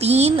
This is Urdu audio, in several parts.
3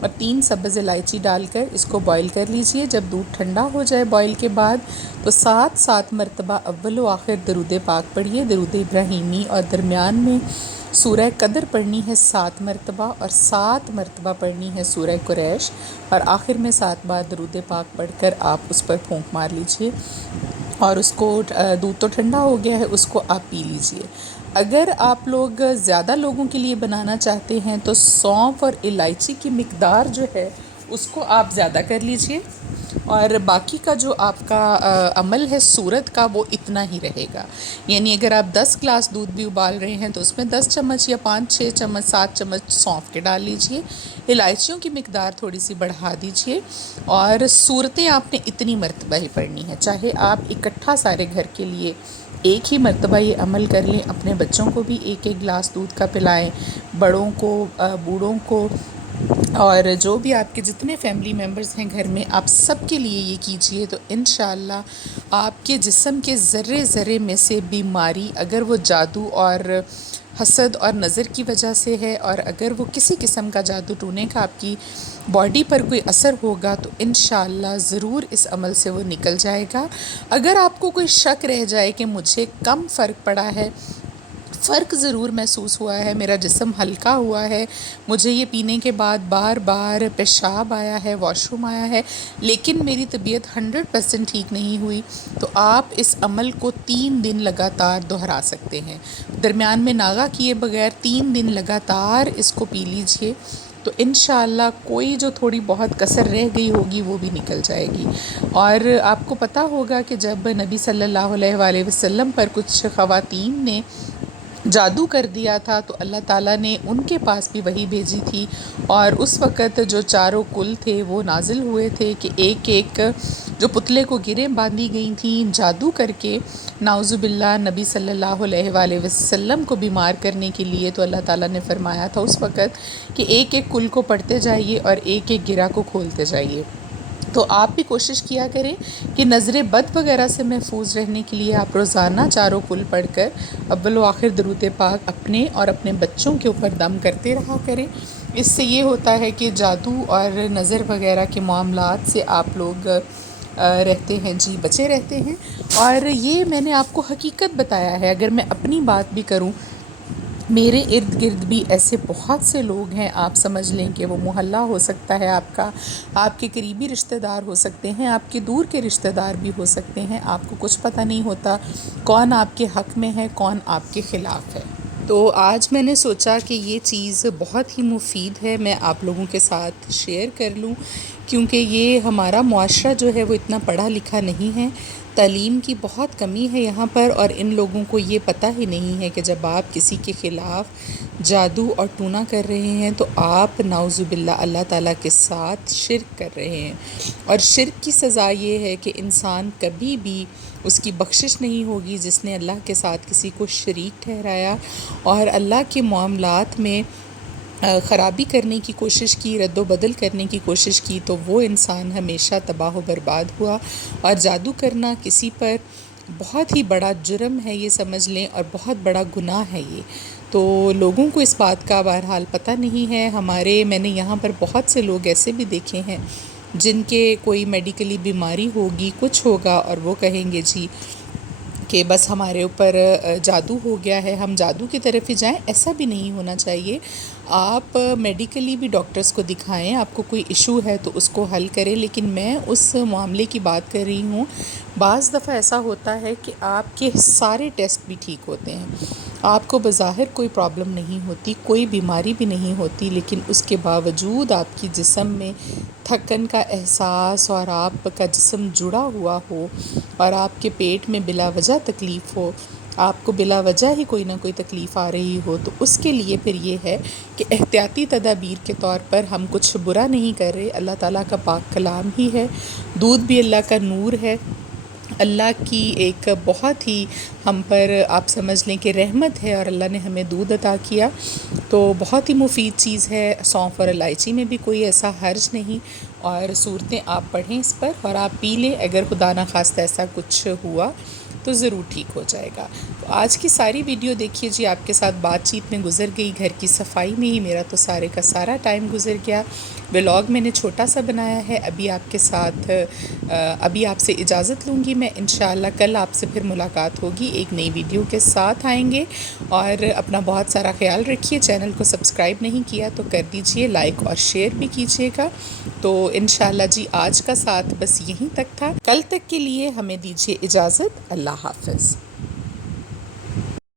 اور 3 سبز الائچی ڈال کر اس کو بوائل کر لیجئے۔ جب دودھ ٹھنڈا ہو جائے بوائل کے بعد تو 7 مرتبہ اول و آخر درود پاک پڑھیے، درود ابراہیمی، اور درمیان میں سورہ قدر پڑھنی ہے 7 مرتبہ، اور 7 مرتبہ پڑھنی ہے سورہ قریش، اور آخر میں 7 بار درود پاک پڑھ کر آپ اس پر پھونک مار لیجئے، اور اس کو دودھ تو ٹھنڈا ہو گیا ہے، اس کو آپ پی لیجئے۔ اگر آپ لوگ زیادہ لوگوں کے لیے بنانا چاہتے ہیں تو سونف اور الائچی کی مقدار جو ہے اس کو آپ زیادہ کر لیجئے، اور باقی کا جو آپ کا عمل ہے سورت کا وہ اتنا ہی رہے گا۔ یعنی اگر آپ 10 گلاس دودھ بھی ابال رہے ہیں تو اس میں 10 چمچ یا 5-6 چمچ 7 چمچ سونف کے ڈال لیجئے، الائچیوں کی مقدار تھوڑی سی بڑھا دیجئے، اور صورتیں آپ نے اتنی مرتبہ ہی پڑھنی ہے، چاہے آپ اکٹھا سارے گھر کے لیے ایک ہی مرتبہ یہ عمل کر لیں، اپنے بچوں کو بھی ایک ایک گلاس دودھ کا پلائیں، بڑوں کو، بوڑھوں کو، اور جو بھی آپ کے جتنے فیملی ممبرز ہیں گھر میں، آپ سب کے لیے یہ کیجئے تو انشاءاللہ آپ کے جسم کے ذرے ذرے میں سے بیماری، اگر وہ جادو اور حسد اور نظر کی وجہ سے ہے، اور اگر وہ کسی قسم کا جادو ٹونے کا آپ کی باڈی پر کوئی اثر ہوگا تو انشاءاللہ ضرور اس عمل سے وہ نکل جائے گا۔ اگر آپ کو کوئی شک رہ جائے کہ مجھے کم فرق پڑا ہے، فرق ضرور محسوس ہوا ہے، میرا جسم ہلکا ہوا ہے، مجھے یہ پینے کے بعد بار بار پیشاب آیا ہے، واش روم آیا ہے، لیکن میری طبیعت 100% ٹھیک نہیں ہوئی، تو آپ اس عمل کو 3 دن لگاتار دہرا سکتے ہیں، درمیان میں ناغہ کیے بغیر 3 دن لگاتار اس کو پی لیجئے، تو انشاءاللہ کوئی جو تھوڑی بہت کسر رہ گئی ہوگی وہ بھی نکل جائے گی۔ اور آپ کو پتہ ہوگا کہ جب نبی صلی اللہ علیہ وآلہ وسلم پر کچھ خواتین نے جادو کر دیا تھا تو اللہ تعالیٰ نے ان کے پاس بھی وحی بھیجی تھی، اور اس وقت جو چاروں کل تھے وہ نازل ہوئے تھے کہ ایک ایک جو پتلے کو گریں باندھی گئی تھیں جادو کر کے، نعوذ باللہ نبی صلی اللہ علیہ وآلہ وسلم کو بیمار کرنے کے لیے، تو اللہ تعالیٰ نے فرمایا تھا اس وقت کہ ایک ایک کل کو پڑھتے جائیے اور ایک ایک گرہ کو کھولتے جائیے۔ تو آپ بھی کوشش کیا کریں کہ نظر بد وغیرہ سے محفوظ رہنے کے لیے آپ روزانہ چاروں کل پڑھ کر اول و آخر درود پاک اپنے اور اپنے بچوں کے اوپر دم کرتے رہا کریں۔ اس سے یہ ہوتا ہے کہ جادو اور نظر وغیرہ کے معاملات سے آپ لوگ رہتے ہیں، جی بچے رہتے ہیں۔ اور یہ میں نے آپ کو حقیقت بتایا ہے، اگر میں اپنی بات بھی کروں، میرے ارد گرد بھی ایسے بہت سے لوگ ہیں، آپ سمجھ لیں کہ وہ محلہ ہو سکتا ہے آپ کا، آپ کے قریبی رشتہ دار ہو سکتے ہیں، آپ کے دور کے رشتہ دار بھی ہو سکتے ہیں، آپ کو کچھ پتہ نہیں ہوتا کون آپ کے حق میں ہے، کون آپ کے خلاف ہے۔ تو آج میں نے سوچا کہ یہ چیز بہت ہی مفید ہے، میں آپ لوگوں کے ساتھ شیئر کر لوں، کیونکہ یہ ہمارا معاشرہ جو ہے وہ اتنا پڑھا لکھا نہیں ہے، تعلیم کی بہت کمی ہے یہاں پر، اور ان لوگوں کو یہ پتہ ہی نہیں ہے کہ جب آپ کسی کے خلاف جادو اور ٹونا کر رہے ہیں تو آپ نعوذ باللہ اللہ تعالیٰ کے ساتھ شرک کر رہے ہیں، اور شرک کی سزا یہ ہے کہ انسان کبھی بھی اس کی بخشش نہیں ہوگی جس نے اللہ کے ساتھ کسی کو شریک ٹھہرایا اور اللہ کے معاملات میں خرابی کرنے کی کوشش کی، رد و بدل کرنے کی کوشش کی، تو وہ انسان ہمیشہ تباہ و برباد ہوا۔ اور جادو کرنا کسی پر بہت ہی بڑا جرم ہے، یہ سمجھ لیں، اور بہت بڑا گناہ ہے یہ۔ تو لوگوں کو اس بات کا بہرحال پتہ نہیں ہے، میں نے یہاں پر بہت سے لوگ ایسے بھی دیکھے ہیں جن کے کوئی میڈیکلی بیماری ہوگی، کچھ ہوگا، اور وہ کہیں گے جی کہ بس ہمارے اوپر جادو ہو گیا ہے، ہم جادو کی طرف ہی جائیں۔ ایسا بھی نہیں ہونا چاہیے، آپ میڈیکلی بھی ڈاکٹرز کو دکھائیں، آپ کو کوئی ایشو ہے تو اس کو حل کریں، لیکن میں اس معاملے کی بات کر رہی ہوں۔ بعض دفعہ ایسا ہوتا ہے کہ آپ کے سارے ٹیسٹ بھی ٹھیک ہوتے ہیں، آپ کو بظاہر کوئی پرابلم نہیں ہوتی، کوئی بیماری بھی نہیں ہوتی، لیکن اس کے باوجود آپ کی جسم میں تھکن کا احساس، اور آپ کا جسم جڑا ہوا ہو، اور آپ کے پیٹ میں بلا وجہ تکلیف ہو، آپ کو بلا وجہ ہی کوئی نہ کوئی تکلیف آ رہی ہو، تو اس کے لیے پھر یہ ہے کہ احتیاطی تدابیر کے طور پر ہم کچھ برا نہیں کر رہے، اللہ تعالیٰ کا پاک کلام ہی ہے، دودھ بھی اللہ کا نور ہے، اللہ کی ایک بہت ہی ہم پر آپ سمجھ لیں کہ رحمت ہے، اور اللہ نے ہمیں دودھ عطا کیا، تو بہت ہی مفید چیز ہے۔ سونف اور الائچی میں بھی کوئی ایسا حرج نہیں، اور صورتیں آپ پڑھیں اس پر اور آپ پی لیں، اگر خدا نخواستہ ایسا کچھ ہوا تو ضرور ٹھیک ہو جائے گا۔ تو آج کی ساری ویڈیو دیکھیے جی، آپ کے ساتھ بات چیت میں گزر گئی، گھر کی صفائی میں ہی میرا تو سارے کا سارا ٹائم گزر گیا۔ ولاگ میں نے چھوٹا سا بنایا ہے، ابھی آپ کے ساتھ ابھی آپ سے اجازت لوں گی میں، انشاءاللہ کل آپ سے پھر ملاقات ہوگی، ایک نئی ویڈیو کے ساتھ آئیں گے۔ اور اپنا بہت سارا خیال رکھیے، چینل کو سبسکرائب نہیں کیا تو کر دیجئے، لائک اور شیئر بھی کیجئے گا۔ تو انشاءاللہ جی آج کا ساتھ بس یہیں تک تھا، کل تک کے لیے ہمیں دیجئے اجازت، اللہ حافظ۔